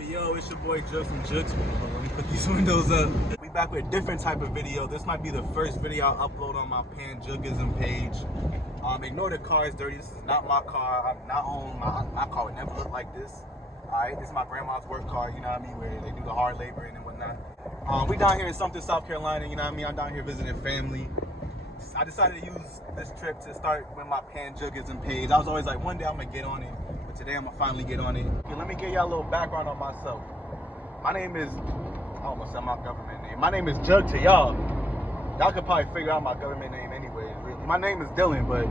Yo, it's your boy Jugg from Jugg. Let me put these windows up. We back with a different type of video. This might be the first video I'll upload on my Pan-Juggism page. Ignore the car is dirty. This is not my car. I'm not on my car would never look like this. Alright, this is my grandma's work car, you know what I mean, where they do the hard labor and whatnot. We down here in something, South Carolina, you know what I mean? I'm down here visiting family. I decided to use this trip to start with my Pan-Juggism page. I was always like, one day I'm gonna get on it. Today I'm gonna finally get on it. Okay, let me give y'all a little background on myself. My name is, I almost said my government name. My name is Jugg to y'all. Y'all could probably figure out my government name anyway. Really. My name is Dylan, but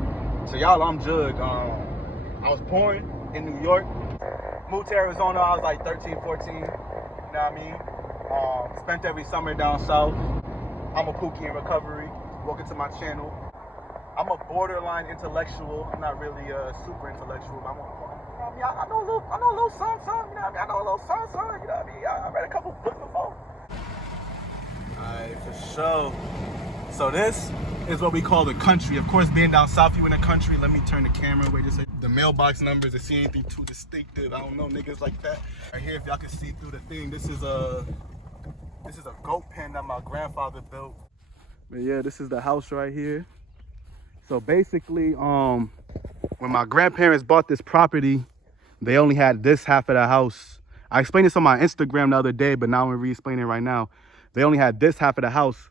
to y'all I'm Jugg. I was born in New York. Moved to Arizona, I was like 13, 14. You know what I mean? Spent every summer down south. I'm a Pookie in recovery. Welcome to my channel. I'm a borderline intellectual. I'm not really super intellectual, but I know a little something, you know what I mean? I know a little something, you know what I mean? I read a couple books before. Alright, for sure. So this is what we call the country. Of course, being down south, you in the country. Let me turn the camera away just so the mailbox numbers, to see anything too distinctive. I don't know niggas like that. Right here, if y'all can see through the thing, this is a goat pen that my grandfather built. But yeah, this is the house right here. So basically, when my grandparents bought this property, they only had this half of the house. I explained this on my Instagram the other day, but now I'm re-explaining it right now. They only had this half of the house.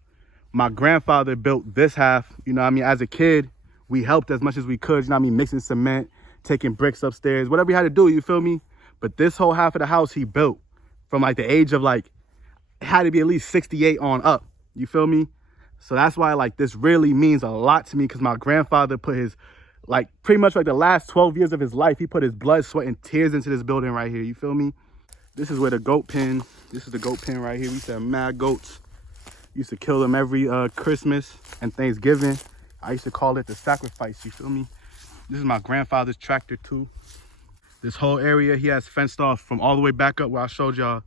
My grandfather built this half. You know what I mean? As a kid, we helped as much as we could, you know what I mean? Mixing cement, taking bricks upstairs, whatever we had to do, you feel me? But this whole half of the house he built from like the age of like, it had to be at least 68 on up, you feel me? So that's why like this really means a lot to me, because my grandfather put his, like pretty much like the last 12 years of his life, he put his blood, sweat, and tears into this building right here, you feel me? This is where the goat pen, this is the goat pen right here. We used to have mad goats. Used to kill them every Christmas and Thanksgiving. I used to call it the sacrifice, you feel me? This is my grandfather's tractor too. This whole area he has fenced off from all the way back up where I showed y'all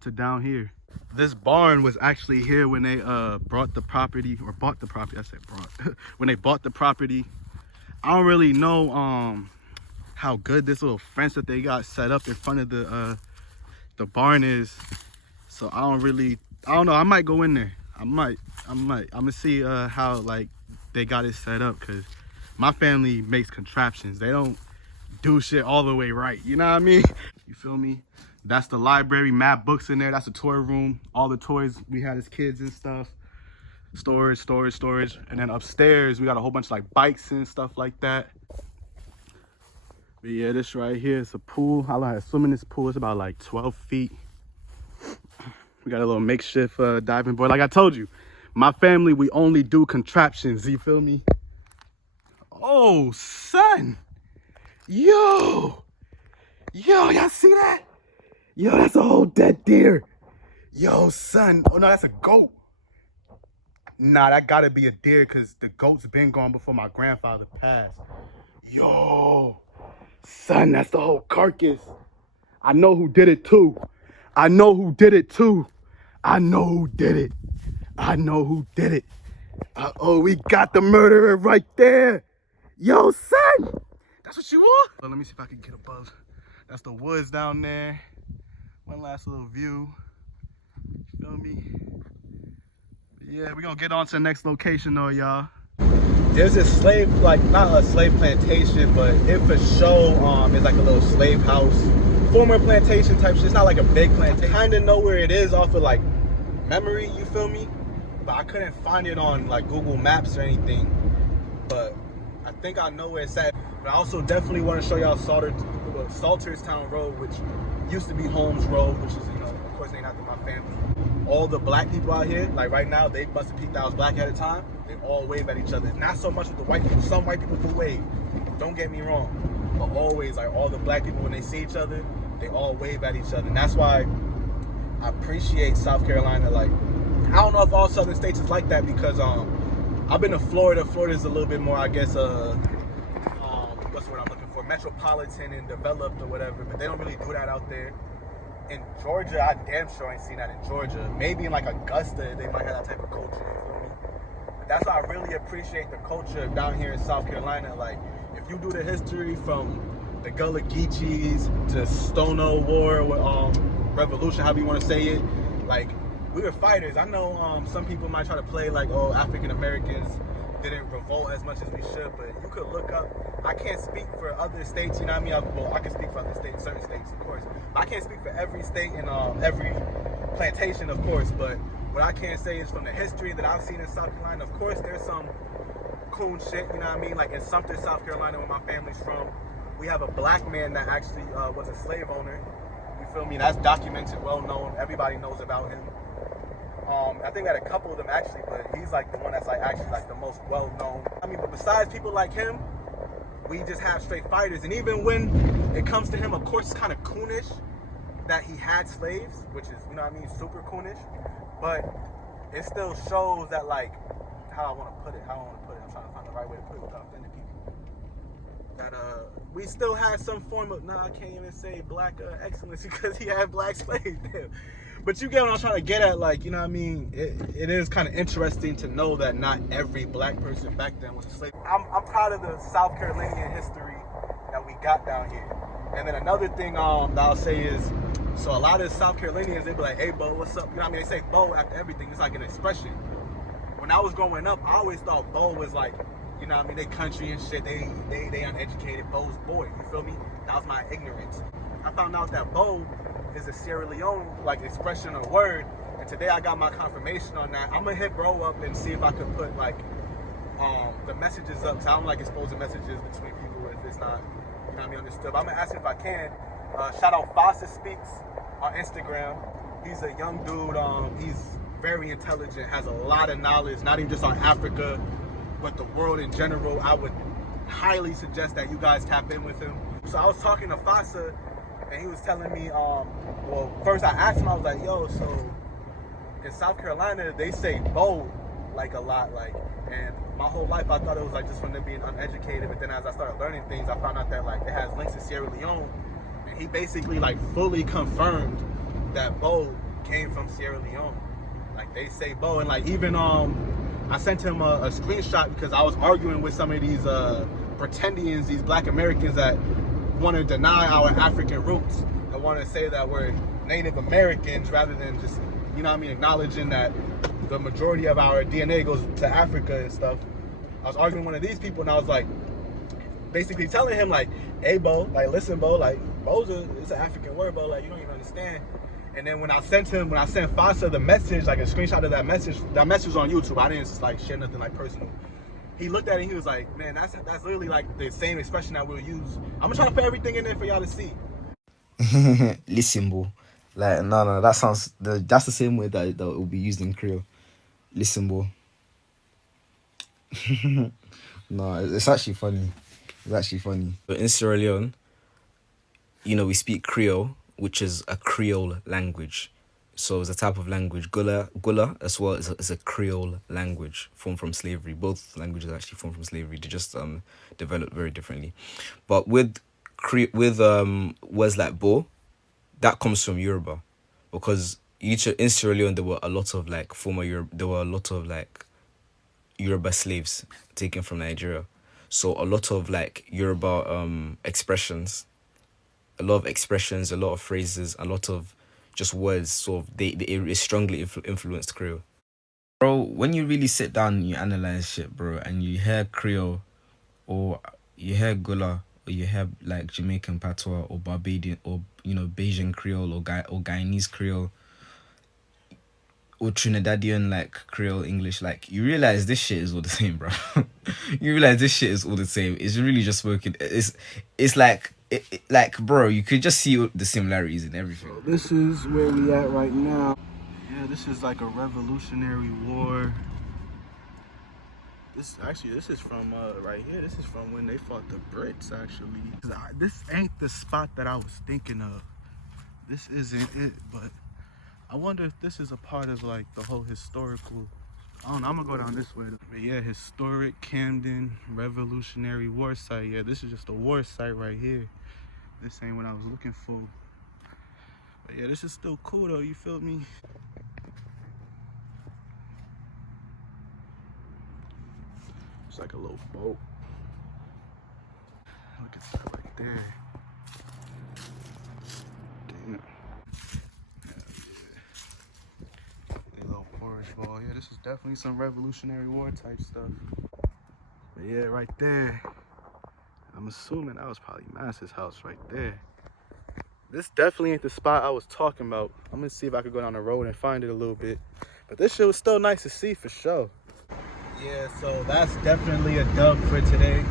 to down here. This barn was actually here when they bought the property. I said brought. When they bought the property. I don't really know how good this little fence that they got set up in front of the barn is. So I don't know. I might go in there. I'm gonna see how like they got it set up, because my family makes contraptions. They don't do shit all the way right. You know what I mean? You feel me? That's the library, mad books in there. That's the toy room. All the toys we had as kids and stuff. Storage. And then upstairs, we got a whole bunch of like bikes and stuff like that. But yeah, this right here is a pool. I learned how to swim in this pool. It's about like 12 feet. We got a little makeshift diving board. Like I told you, my family, we only do contraptions. You feel me? Oh, son. Yo, y'all see that? Yo, that's a whole dead deer. Yo, son. Oh, no, that's a goat. Nah, that gotta be a deer, because the goat's been gone before my grandfather passed. Yo, son, that's the whole carcass. I know who did it, too. Uh-oh, we got the murderer right there. Yo, son. That's what you want? Well, let me see if I can get a buzz. That's the woods down there. One last little view. You feel me? Yeah, we're gonna get on to the next location though, y'all. There's this slave, like not a slave plantation, but it for sure is like a little slave house. Former plantation type shit. It's not like a big plantation. I kinda know where it is off of like memory, you feel me? But I couldn't find it on like Google Maps or anything. But I think I know where it's at. But I also definitely want to show y'all Salterstown Road, which used to be Holmes Road, which is, you know, of course named after my family. All the black people out here, like right now, they must have peeped I was black at a time. They all wave at each other. Not so much with the white people. Some white people do wave. Don't get me wrong. But always, like all the black people, when they see each other, they all wave at each other. And that's why I appreciate South Carolina. Like, I don't know if all southern states is like that, because I've been to Florida. Florida's a little bit more, I guess, what's the word I'm looking for? Metropolitan and developed or whatever, but they don't really do that out there. In Georgia, I damn sure ain't seen that in Georgia. Maybe in like Augusta, they might have that type of culture, you feel me? But that's why I really appreciate the culture down here in South Carolina. Like, if you do the history from the Gullah to Stono War with revolution, however you want to say it. Like, we were fighters. I know some people might try to play like, oh, African Americans didn't revolt as much as we should, but you could look up. I can't speak for other states, you know what I mean? Well, I can speak for other states, certain states, of course. But I can't speak for every state and every plantation, of course. But what I can say is from the history that I've seen in South Carolina, of course, there's some coon shit, you know what I mean? Like in Sumter, South Carolina, where my family's from, we have a black man that actually was a slave owner. You feel me? That's documented, well known. Everybody knows about him. I think we had a couple of them actually, but he's like the one that's like actually like the most well known. I mean, but besides people like him, we just have straight fighters. And even when it comes to him, of course, it's kind of coonish that he had slaves, which is, you know what I mean, super coonish. But it still shows that, like, how I want to put it. I'm trying to find the right way to put it without offending people. That we still had some form of, I can't even say black excellence because he had black slaves. But you get what I'm trying to get at, like, you know what I mean? It is kind of interesting to know that not every black person back then was a slave. I'm proud of the South Carolinian history that we got down here. And then another thing that I'll say is, so a lot of South Carolinians, they be like, hey, Bo, what's up? You know what I mean? They say Bo after everything. It's like an expression. When I was growing up, I always thought Bo was like, you know what I mean? They country and shit. They uneducated. Bo's boy. You feel me? That was my ignorance. I found out that Bo is a Sierra Leone like expression or word, and today I got my confirmation on that. I'm gonna hit bro up and see if I could put like the messages up, so I don't like exposing messages between people if it's not, you know what I mean, understood. But I'm gonna ask if I can. Shout out Fossa Speaks on Instagram. He's a young dude. He's very intelligent, has a lot of knowledge, not even just on Africa, but the world in general. I would highly suggest that you guys tap in with him. So I was talking to Fossa, and he was telling me, well, first I asked him, I was like, yo, so in South Carolina, they say Bo like a lot, like, and my whole life I thought it was like just from them being uneducated, but then as I started learning things, I found out that like it has links to Sierra Leone, and he basically like fully confirmed that Bo came from Sierra Leone. Like they say Bo, and like even I sent him a screenshot because I was arguing with some of these pretendians, these black Americans that want to deny our African roots and want to say that we're Native Americans rather than just, you know what I mean, acknowledging that the majority of our DNA goes to Africa and stuff. I was arguing with one of these people and I was like, basically telling him like, hey Bo, like listen Bo, like Bo's it's an African word, Bo, like you don't even understand. And then when I sent Fossa the message, like a screenshot of that message was on YouTube. I didn't like share nothing like personal. He looked at it and he was like, man, that's literally like the same expression that we'll use. I'm gonna try to put everything in there for y'all to see. Listen, bro. Like, no, that's the same way that will be used in Creole. Listen, bro. No, it's actually funny. But in Sierra Leone, we speak Creole, which is a Creole language. So it's a type of language. Gullah as well is a Creole language formed from slavery. Both languages actually formed from slavery. They just developed very differently. But with words like Bo, that comes from Yoruba, because in Sierra Leone there were a lot of like Yoruba slaves taken from Nigeria. So a lot of like Yoruba expressions, a lot of phrases, a lot of just words, sort of it strongly influenced Creole. Bro, when you really sit down and you analyze shit, bro, and you hear Creole, or you hear Gullah, or you hear like Jamaican patois, or Barbadian, or Bajan Creole, or Guyanese Creole, or Trinidadian like Creole English, like you realize this shit is all the same, bro. It's really just spoken. It's like like, bro, you could just see the similarities in everything. This is where we at right now. Yeah, this is like a Revolutionary War. This is from right here. This is from when they fought the Brits, actually. This ain't the spot that I was thinking of. This isn't it, but I wonder if this is a part of like the whole historical. I don't know, I'm gonna go down this way. But yeah, historic Camden Revolutionary War site. Yeah, this is just a war site right here. This ain't what I was looking for. But yeah, this is still cool though, you feel me? It's like a little boat. Look at that right there. Damn. This is definitely some Revolutionary War type stuff. But yeah, right there. I'm assuming that was probably Mass's house right there. This definitely ain't the spot I was talking about. I'm gonna see if I could go down the road and find it a little bit. But this shit was still nice to see for sure. Yeah, so that's definitely a dub for today.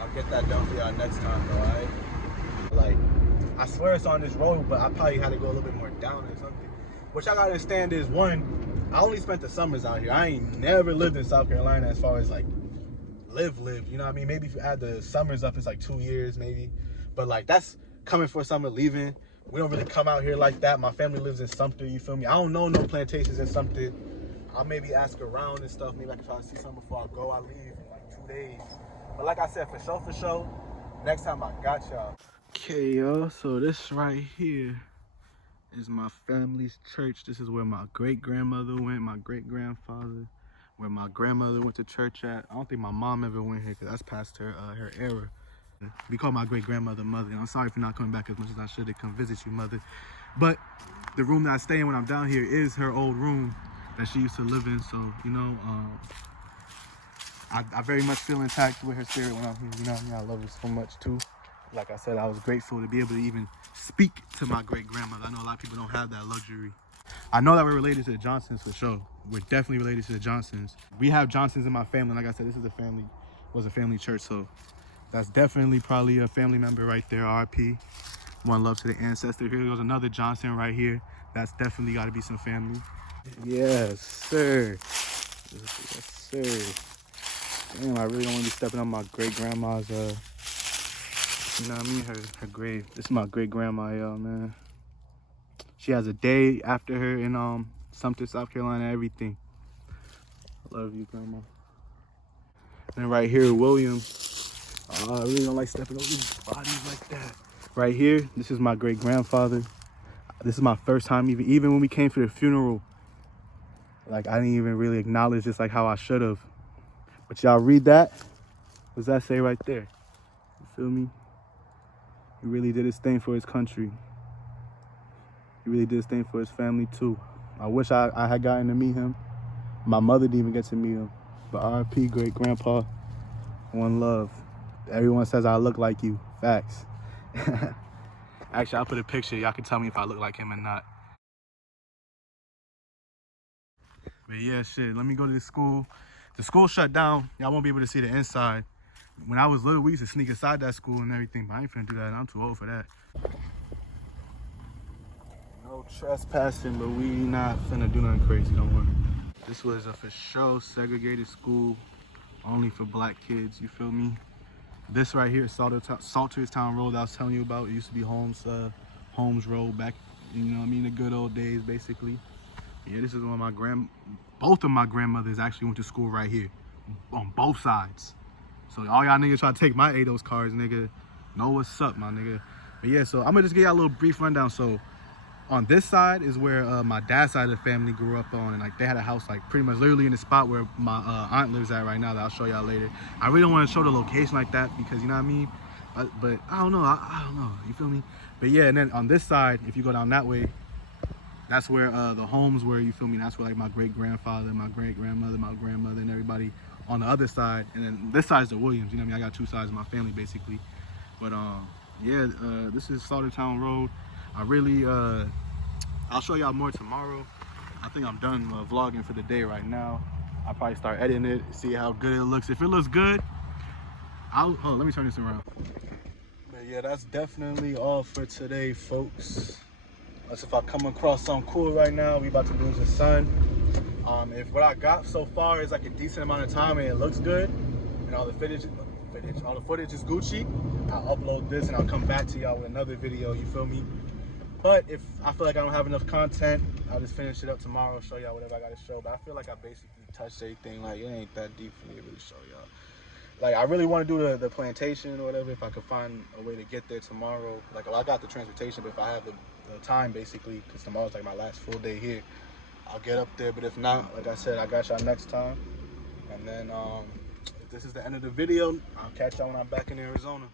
I'll get that done for y'all next time though, alright? Like, I swear it's on this road, but I probably had to go a little bit more down or something. What y'all gotta understand is, one, I only spent the summers out here. I ain't never lived in South Carolina as far as like live, you know what I mean? Maybe if you add the summers up, it's like 2 years maybe. But like, that's coming for summer, leaving. We don't really come out here like that. My family lives in Sumter, you feel me? I don't know no plantations in Sumter. I'll maybe ask around and stuff. Maybe I can try to see something before I go. I leave in like 2 days. But like I said, for sure, next time I got y'all. Okay, y'all, so this right here is my family's church. This is where my great-grandmother went, my great-grandfather, where my grandmother went to church at. I don't think my mom ever went here because that's past her her era. We call my great-grandmother mother. I'm sorry for not coming back as much as I should to come visit you, mother. But the room that I stay in when I'm down here is her old room that she used to live in. So, you know, I very much feel intact with her spirit when I'm here. You know what I mean? I love her so much too. Like I said, I was grateful to be able to even speak to my great-grandmother. I know a lot of people don't have that luxury. I know that we're related to the Johnsons for sure. We're definitely related to the Johnsons. We have Johnsons in my family. Like I said, this is was a family church. So that's definitely probably a family member right there, RP. One love to the ancestor. Here goes another Johnson right here. That's definitely got to be some family. Yes, sir. Yes, sir. Damn, I really don't want to be stepping on my great-grandma's, you know what I mean, her grave. This is my great-grandma, y'all, man. She has a day after her in Sumter, South Carolina, everything. I love you, Grandma. And right here, William. I really don't like stepping over these bodies like that. Right here, this is my great-grandfather. This is my first time, even when we came for the funeral, like, I didn't even really acknowledge this like how I should have. But y'all read that? What does that say right there? You feel me? He really did his thing for his country. He really did his thing for his family too. I wish I had gotten to meet him. My mother didn't even get to meet him. But R.I.P. great-grandpa, one love. Everyone says I look like you. Facts. Actually, I'll put a picture. Y'all can tell me if I look like him or not. But yeah, shit, let me go to the school. The school shut down. Y'all won't be able to see the inside. When I was little, we used to sneak inside that school and everything, but I ain't finna do that. I'm too old for that. No trespassing, but we not finna do nothing crazy, don't worry. This was a for sure segregated school, only for black kids, you feel me? This right here is Salterstown Road that I was telling you about. It used to be Holmes Road back, you know what I mean, the good old days, basically. Yeah, this is one of both of my grandmothers actually went to school right here, on both sides. So all y'all niggas try to take my ADOS cars, nigga, know what's up, my nigga. But yeah, so I'm gonna just give y'all a little brief rundown. So on this side is where my dad's side of the family grew up on, and like they had a house like pretty much literally in the spot where my aunt lives at right now that I'll show y'all later. I really don't want to show the location like that because, you know what I mean? But I don't know, I don't know, you feel me? But yeah, and then on this side, if you go down that way, that's where the homes were, you feel me? That's where like my great-grandfather, my great-grandmother, my grandmother, and everybody on the other side. And then this side's the Williams, you know what I mean? I got two sides of my family basically. But yeah, this is Salterstown Road. I really, I'll show y'all more tomorrow. I think I'm done vlogging for the day right now. I'll probably start editing it, see how good it looks. If it looks good, let me turn this around. But yeah, that's definitely all for today, folks. Unless if I come across something cool right now, we about to lose the sun. If what I got so far is like a decent amount of time and it looks good, and all the footage is Gucci, I'll upload this and I'll come back to y'all with another video, you feel me? But if I feel like I don't have enough content, I'll just finish it up tomorrow, show y'all whatever I gotta show. But I feel like I basically touched everything. Like, it ain't that deep for me to really show y'all. Like, I really want to do the plantation or whatever, if I could find a way to get there tomorrow. Like, well, I got the transportation, but if I have the time, basically, because tomorrow's like my last full day here, I'll get up there. But if not, like I said, I got y'all next time. And then if this is the end of the video, I'll catch y'all when I'm back in Arizona.